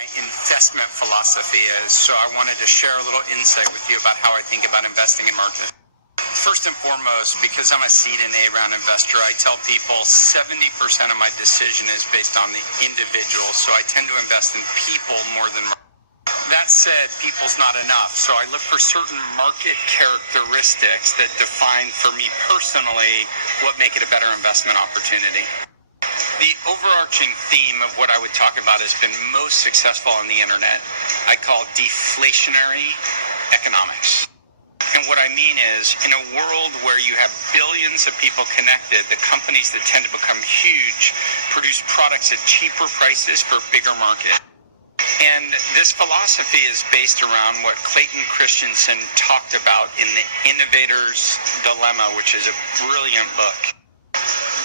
My investment philosophy is, so I wanted to share a little insight with you about how I think about investing in markets. First and foremost, because I'm a seed and A round investor, I tell people 70% of my decision is based on the individual, so I tend to invest in people more than markets. That said, people's not enough, so I look for certain market characteristics that define for me personally what make it a better investment opportunity. The overarching theme of what I would talk about has been most successful on the internet. I call deflationary economics. And what I mean is, in a world where you have billions of people connected, the companies that tend to become huge produce products at cheaper prices for a bigger market. And this philosophy is based around what Clayton Christensen talked about in the Innovator's Dilemma, which is a brilliant book.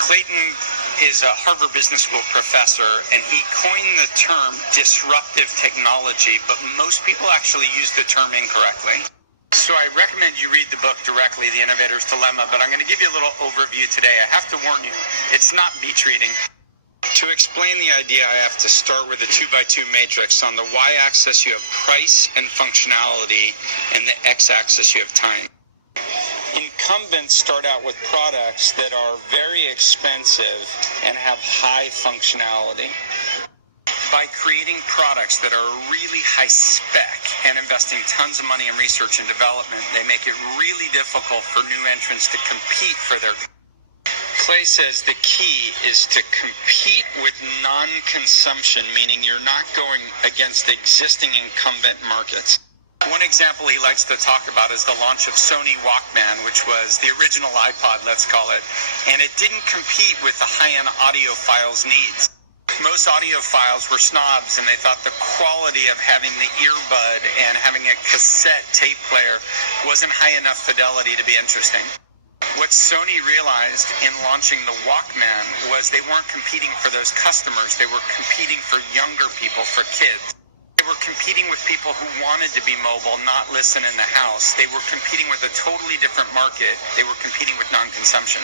Clayton is a Harvard Business School professor, and he coined the term disruptive technology, but most people actually use the term incorrectly. So I recommend you read the book directly, The Innovator's Dilemma, but I'm going to give you a little overview today. I have to warn you, it's not beach reading. To explain the idea, I have to start with a 2x2 matrix. On the y-axis, you have price and functionality, and the x-axis, you have time. Incumbents start out with products that are very expensive and have high functionality. By creating products that are really high spec and investing tons of money in research and development, they make it really difficult for new entrants to compete for their. Clay says the key is to compete with non-consumption, meaning you're not going against existing incumbent markets. One example he likes to talk about is the launch of Sony Walkman, which was the original iPod, let's call it, and it didn't compete with the high-end audiophiles' needs. Most audiophiles were snobs, and they thought the quality of having the earbud and having a cassette tape player wasn't high enough fidelity to be interesting. What Sony realized in launching the Walkman was they weren't competing for those customers, they were competing for younger people, for kids. They were competing with people who wanted to be mobile, not listen in the house. They were competing with a totally different market. They were competing with non-consumption.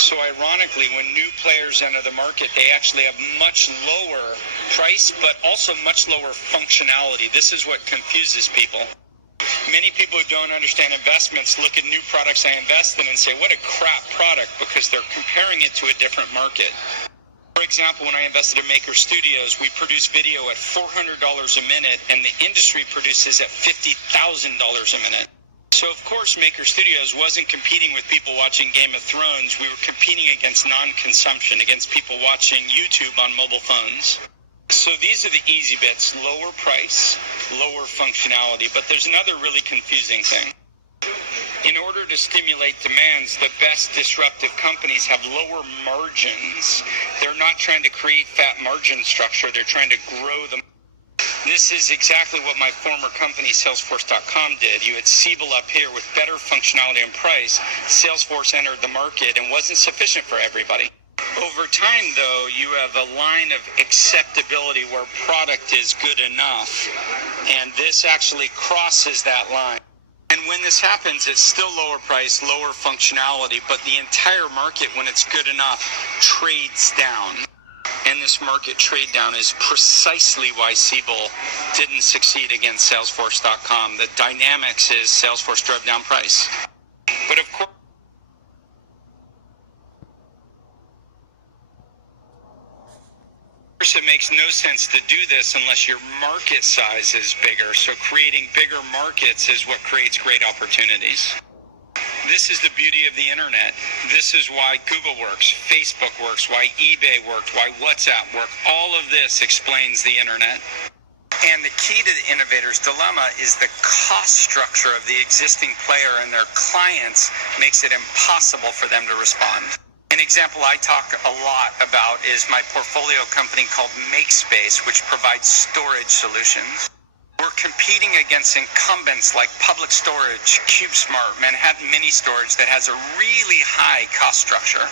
So ironically, when new players enter the market, they actually have much lower price, but also much lower functionality. This is what confuses people. Many people who don't understand investments look at new products I invest in and say, what a crap product, because they're comparing it to a different market. For example, when I invested in Maker Studios, we produce video at $400 a minute, and the industry produces at $50,000 a minute. So, of course, Maker Studios wasn't competing with people watching Game of Thrones. We were competing against non-consumption, against people watching YouTube on mobile phones. So these are the easy bits: lower price, lower functionality. But there's another really confusing thing. In order to stimulate demands, the best disruptive companies have lower margins. They're not trying to create fat margin structure. They're trying to grow them. This is exactly what my former company, Salesforce.com, did. You had Siebel up here with better functionality and price. Salesforce entered the market and wasn't sufficient for everybody. Over time, though, you have a line of acceptability where product is good enough, and this actually crosses that line. And when this happens, it's still lower price, lower functionality, but the entire market, when it's good enough, trades down. And this market trade down is precisely why Siebel didn't succeed against Salesforce.com. The dynamics is Salesforce drove down price. But of course, it makes no sense to do this unless your market size is bigger. So creating bigger markets is what creates great opportunities. This is the beauty of the internet. This is why Google works, Facebook works, why eBay worked, why WhatsApp worked. All of this explains the internet. And the key to the Innovator's Dilemma is the cost structure of the existing player and their clients makes it impossible for them to respond. An example I talk a lot about is my portfolio company called MakeSpace, which provides storage solutions. We're competing against incumbents like Public Storage, CubeSmart, Manhattan Mini Storage that has a really high cost structure.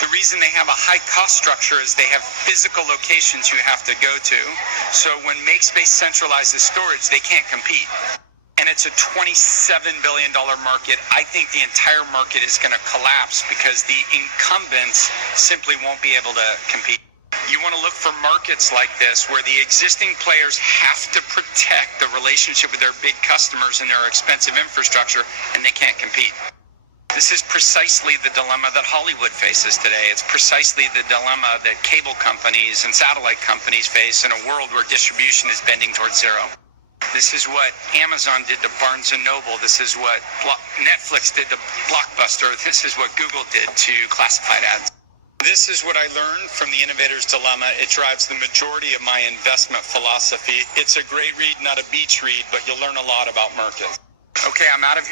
The reason they have a high cost structure is they have physical locations you have to go to. So when MakeSpace centralizes storage, they can't compete. And it's a $27 billion market. I think the entire market is going to collapse because the incumbents simply won't be able to compete. You want to look for markets like this where the existing players have to protect the relationship with their big customers and their expensive infrastructure, and they can't compete. This is precisely the dilemma that Hollywood faces today. It's precisely the dilemma that cable companies and satellite companies face in a world where distribution is bending towards zero. This is what Amazon did to Barnes & Noble. This is what Netflix did to Blockbuster. This is what Google did to classified ads. This is what I learned from the Innovator's Dilemma. It drives the majority of my investment philosophy. It's a great read, not a beach read, but you'll learn a lot about markets. Okay, I'm out of here.